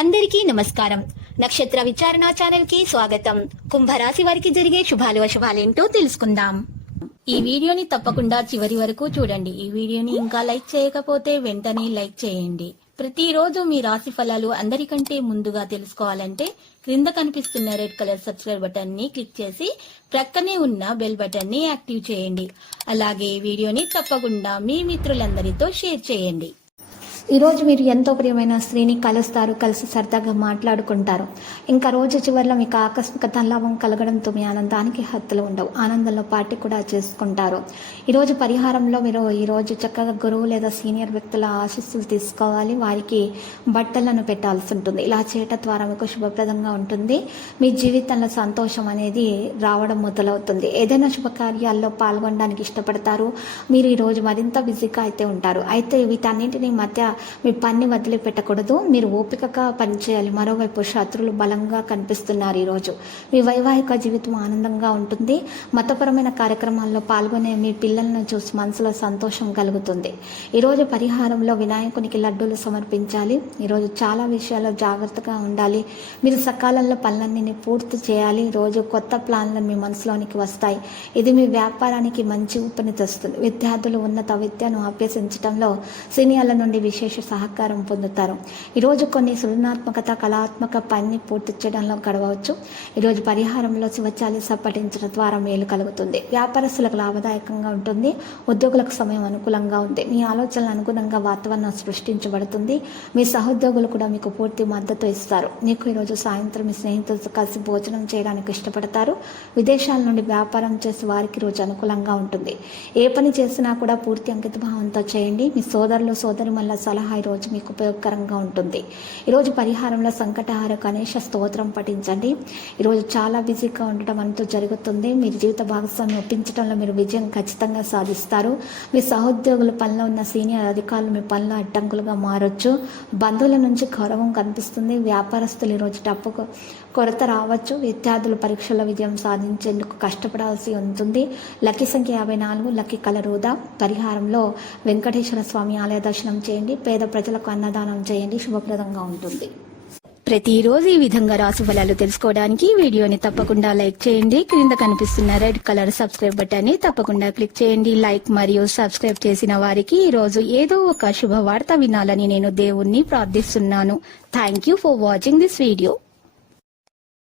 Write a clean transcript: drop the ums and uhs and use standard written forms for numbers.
అందరికీ నమస్కారం. నక్షత్ర విచారణ ఛానల్ కి స్వాగతం. కుంభరాశి వారికి జరిగే శుభాలు అశుభాలేంటో తెలుసుకుందాం. ఈ వీడియోని తప్పకుండా చివరి వరకు చూడండి. ఈ వీడియోని ఇంకా లైక్ చేయకపోతే వెంటనే లైక్ చేయండి. ప్రతిరోజు మీ రాశి ఫలాలు అందరికంటే ముందుగా తెలుసుకోవాలంటే క్రింద కనిపిస్తున్న రెడ్ కలర్ సబ్స్క్రైబ్ బటన్ ని క్లిక్ చేసి ప్రక్కనే ఉన్న బెల్ బటన్ ని యాక్టివ్ చేయండి. అలాగే ఈ వీడియోని తప్పకుండా మీ మిత్రులందరితో షేర్ చేయండి. ఈరోజు మీరు ఎంతో ప్రియమైన స్త్రీని కలుస్తారు, కలిసి సరదాగా మాట్లాడుకుంటారు. ఇంకా రోజు చివరిలో మీకు ఆకస్మిక ధనలాభం కలగడంతో మీ ఆనందానికి హద్దులు ఉండవు. ఆనందంలో పార్టీ కూడా చేసుకుంటారు. ఈరోజు పరిహారంలో మీరు ఈరోజు చక్కగా గురువు లేదా సీనియర్ వ్యక్తుల ఆశీస్సులు తీసుకోవాలి. వారికి బట్టలను పెట్టాల్సి ఉంటుంది. ఇలా చేయటం ద్వారా మీకు శుభప్రదంగా ఉంటుంది. మీ జీవితంలో సంతోషం అనేది రావడం మొదలవుతుంది. ఏదైనా శుభకార్యాల్లో పాల్గొనడానికి ఇష్టపడతారు. మీరు ఈరోజు మరింత బిజీగా అయితే ఉంటారు. అయితే వీటన్నింటినీ మధ్య మీ పని వదిలిపెట్టకూడదు. మీరు ఓపికగా పనిచేయాలి. మరోవైపు శత్రువులు బలంగా కనిపిస్తున్నారు. ఈరోజు మీ వైవాహిక జీవితం ఆనందంగా ఉంటుంది. మతపరమైన కార్యక్రమాల్లో పాల్గొనే మీ పిల్లలను చూసి మనసులో సంతోషం కలుగుతుంది. ఈరోజు పరిహారంలో వినాయకునికి లడ్డూలు సమర్పించాలి. ఈరోజు చాలా విషయాల్లో జాగ్రత్తగా ఉండాలి. మీరు సకాలంలో పనులన్నీ పూర్తి చేయాలి. రోజు కొత్త ప్లాన్లు మీ మనసులోనికి వస్తాయి. ఇది మీ వ్యాపారానికి మంచి ఊపిని తెస్తుంది. విద్యార్థులు ఉన్నత విద్యను అభ్యసించడంలో సీనియర్ల నుండి విశేష సహకారం పొందుతారు. ఈరోజు కొన్ని సృజనాత్మకత కళాత్మక పని పూర్తి చేయడంలో గడవచ్చు. ఈరోజు పరిహారంలో శివచాలీస పఠించడం ద్వారా మేలు కలుగుతుంది. వ్యాపారస్తులకు లాభదాయకంగా ఉంటుంది. ఉద్యోగులకు సమయం అనుకూలంగా ఉంది. మీ ఆలోచనలు అనుగుణంగా వాతావరణం సృష్టించబడుతుంది. మీ సహోద్యోగులు కూడా మీకు పూర్తి మద్దతు ఇస్తారు. మీకు ఈరోజు సాయంత్రం మీ స్నేహితులతో కలిసి భోజనం చేయడానికి ఇష్టపడతారు. విదేశాల నుండి వ్యాపారం చేసే వారికి రోజు అనుకూలంగా ఉంటుంది. ఏ పని చేసినా కూడా పూర్తి అంకిత భావంతో చేయండి. మీ సోదరులు సోదరిమల్ల సలహా ఈరోజు మీకు ఉపయోగకరంగా ఉంటుంది. ఈరోజు పరిహారంలో సంకటహార గణేష స్తోత్రం పఠించండి. ఈరోజు చాలా బిజీగా ఉండటం అంటూ జరుగుతుంది. మీరు జీవిత భాగస్వామిని ఒప్పించడంలో మీరు విజయం ఖచ్చితంగా సాధిస్తారు. మీ సహోద్యోగుల పనిలో ఉన్న సీనియర్ అధికారులు మీ పనిలో అడ్డంకులుగా మారొచ్చు. బంధువుల నుంచి గౌరవం కనిపిస్తుంది. వ్యాపారస్తులు ఈరోజు డబ్బు కొరత రావచ్చు. విద్యార్థులు పరీక్షల విజయం సాధించేందుకు కష్టపడాల్సి ఉంటుంది. లక్కీ సంఖ్య 54, లక్కీ కలర్ ఊదా. పరిహారంలో వెంకటేశ్వర స్వామి ఆలయ దర్శనం చేయండి. పేద ప్రజలకు అన్నదానం చేయండి. శుభప్రదంగా ఉంటుంది. ప్రతిరోజు ఈ విధంగా రాశి ఫలాలు తెలుసుకోవడానికి వీడియోని తప్పకుండా లైక్ చేయండి. క్రింద కనిపిస్తున్న రెడ్ కలర్ సబ్స్క్రైబ్ బటన్ ని తప్పకుండా క్లిక్ చేయండి. లైక్ మరియు సబ్స్క్రైబ్ చేసిన వారికి ఈ రోజు ఏదో ఒక శుభవార్త వినాలని నేను దేవుణ్ణి ప్రార్థిస్తున్నాను. Thank you for watching this video.